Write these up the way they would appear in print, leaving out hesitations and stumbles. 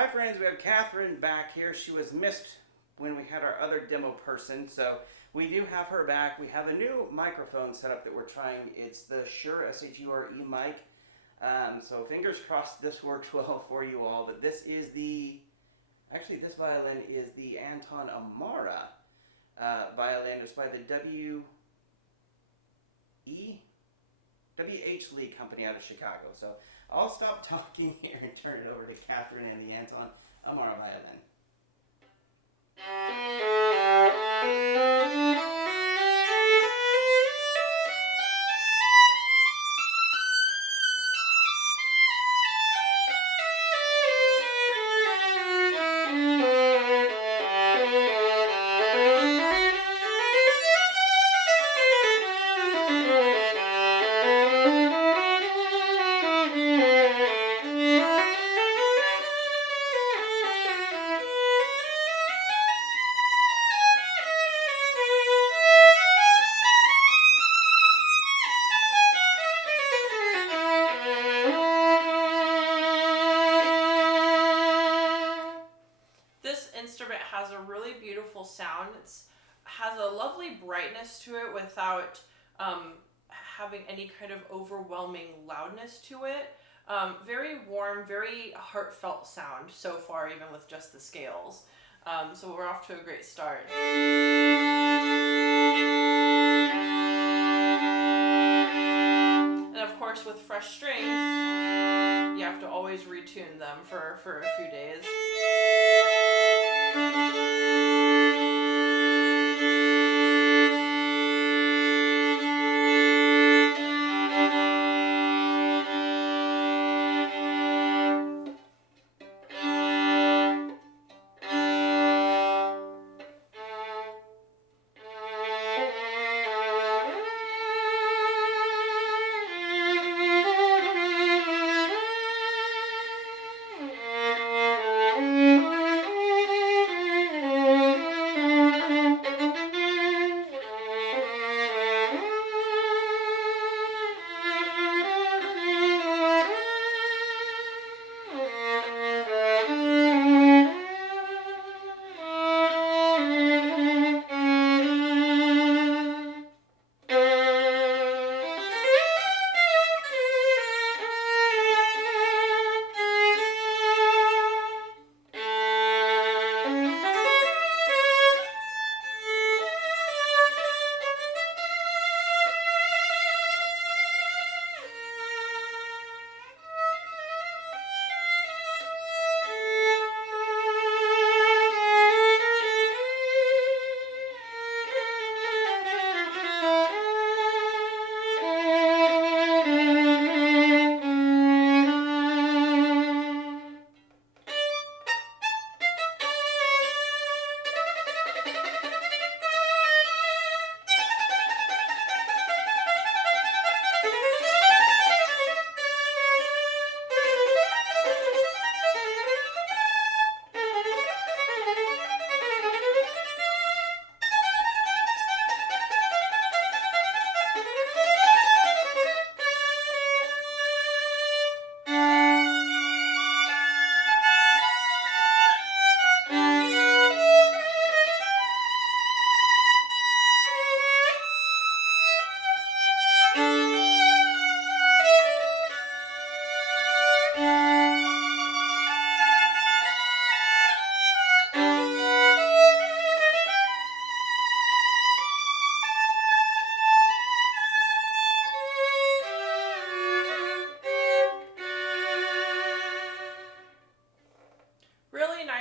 Hi friends, we have Catherine back here. She was missed when we had our other demo person, so we do have her back. We have a new microphone setup that we're trying. It's the Shure SHURE mic. So fingers crossed this works well for you all. But this is actually this violin is the Anton Amara violin. It's by the W.H. Lee Company out of Chicago. So I'll stop talking here and turn it over to Catherine and the Anton Amara violin. Instrument has a really beautiful sound. It has a lovely brightness to it without having any kind of overwhelming loudness to it. Very warm, very heartfelt sound so far, even with just the scales. So we're off to a great start. And of course, with fresh strings, you have to always retune them for a few days.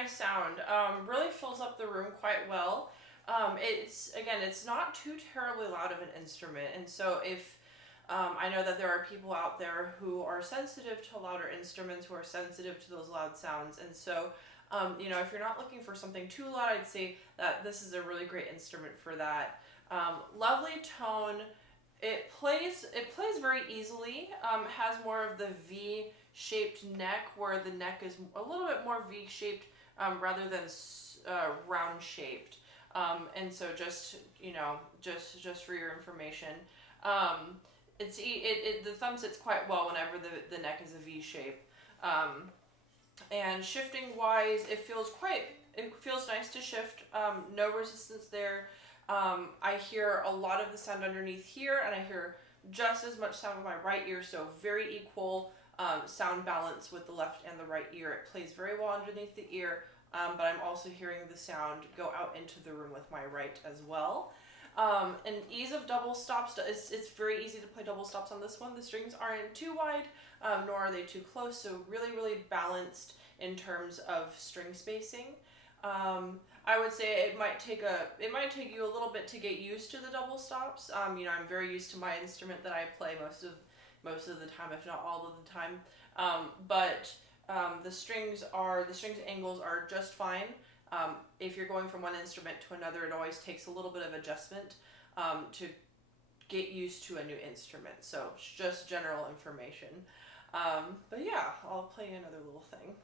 Sound really fills up the room quite well. It's not too terribly loud of an instrument, and so if I know that there are people out there who are sensitive to louder instruments, who are sensitive to those loud sounds, and so if you're not looking for something too loud, I'd say that this is a really great instrument for that. Lovely tone. It plays very easily. Has more of the V-shaped neck, where the neck is a little bit more V-shaped rather than round shaped. And so just for your information, the thumb sits quite well whenever the neck is a V shape. And shifting wise, it feels nice to shift. No resistance there. I hear a lot of the sound underneath here, and I hear just as much sound with my right ear, so very equal sound balance with the left and the right ear. It plays very well underneath the ear, but I'm also hearing the sound go out into the room with my right as well. And ease of double stops, it's very easy to play double stops on this one. The strings aren't too wide, nor are they too close, so really, really balanced in terms of string spacing. I would say it might take you a little bit to get used to the double stops. I'm very used to my instrument that I play most of the time, if not all of the time. But the strings angles are just fine. If you're going from one instrument to another, it always takes a little bit of adjustment to get used to a new instrument. So it's just general information. But yeah, I'll play another little thing.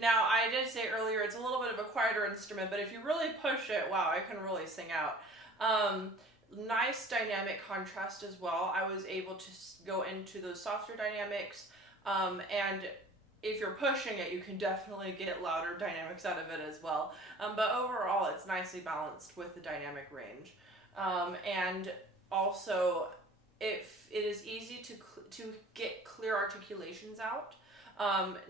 Now, I did say earlier it's a little bit of a quieter instrument, but if you really push it, wow, I can really sing out. Nice dynamic contrast as well. I was able to go into those softer dynamics, and if you're pushing it, you can definitely get louder dynamics out of it as well. But overall, it's nicely balanced with the dynamic range. And also, it is easy to get clear articulations out.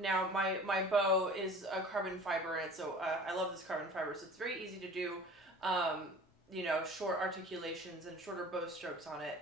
Now my bow is a carbon fiber, and so I love this carbon fiber, so it's very easy to do short articulations and shorter bow strokes on it,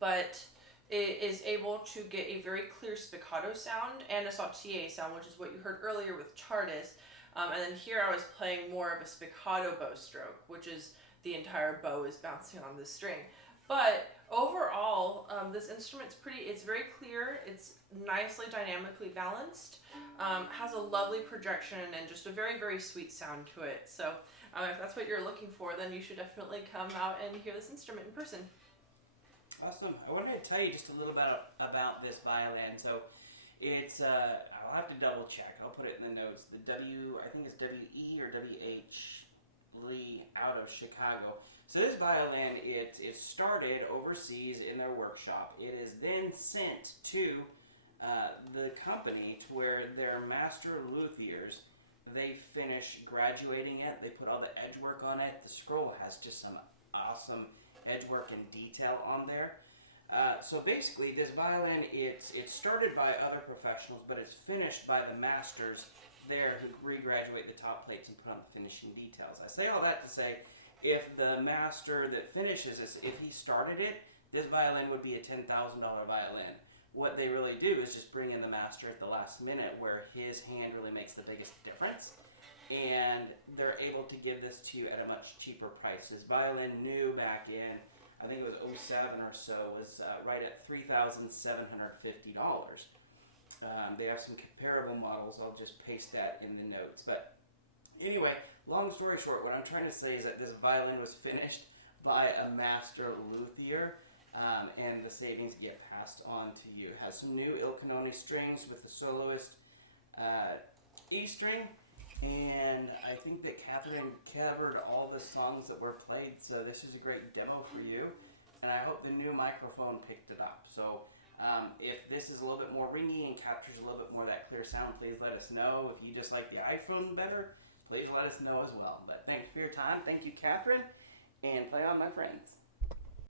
but it is able to get a very clear spiccato sound and a sautille sound, which is what you heard earlier with Chartis. And then here I was playing more of a spiccato bow stroke, which is the entire bow is bouncing on the string. But overall, this instrument's it's very clear, it's nicely dynamically balanced, has a lovely projection, and just a very, very sweet sound to it. So if that's what you're looking for, then you should definitely come out and hear this instrument in person. Awesome. I wanted to tell you just a little bit about this violin. So it's, I'll have to double check. I'll put it in the notes. The I think it's W-E or W-H Lee out of Chicago. So this violin, it started overseas in their workshop. It is then sent to the company to where their master luthiers, they finish graduating it. They put all the edge work on it. The scroll has just some awesome edge work and detail on there. So basically, this violin, it's started by other professionals, but it's finished by the masters there who regraduate the top plates and put on the finishing details. I say all that to say, if the master that finishes this, if he started it, this violin would be a $10,000 violin. What they really do is just bring in the master at the last minute where his hand really makes the biggest difference. And they're able to give this to you at a much cheaper price. This violin new back in, I think it was 07 or so, was right at $3,750. They have some comparable models. I'll just paste that in the notes. But anyway, long story short, what I'm trying to say is that this violin was finished by a master luthier, and the savings get passed on to you. It has some new Il Canone strings with the soloist E string, and I think that Catherine covered all the songs that were played, so this is a great demo for you, and I hope the new microphone picked it up. So if this is a little bit more ringy and captures a little bit more of that clear sound, please let us know. If you just like the iPhone better, please let us know as well. But thanks for your time. Thank you, Catherine, and play on, my friends.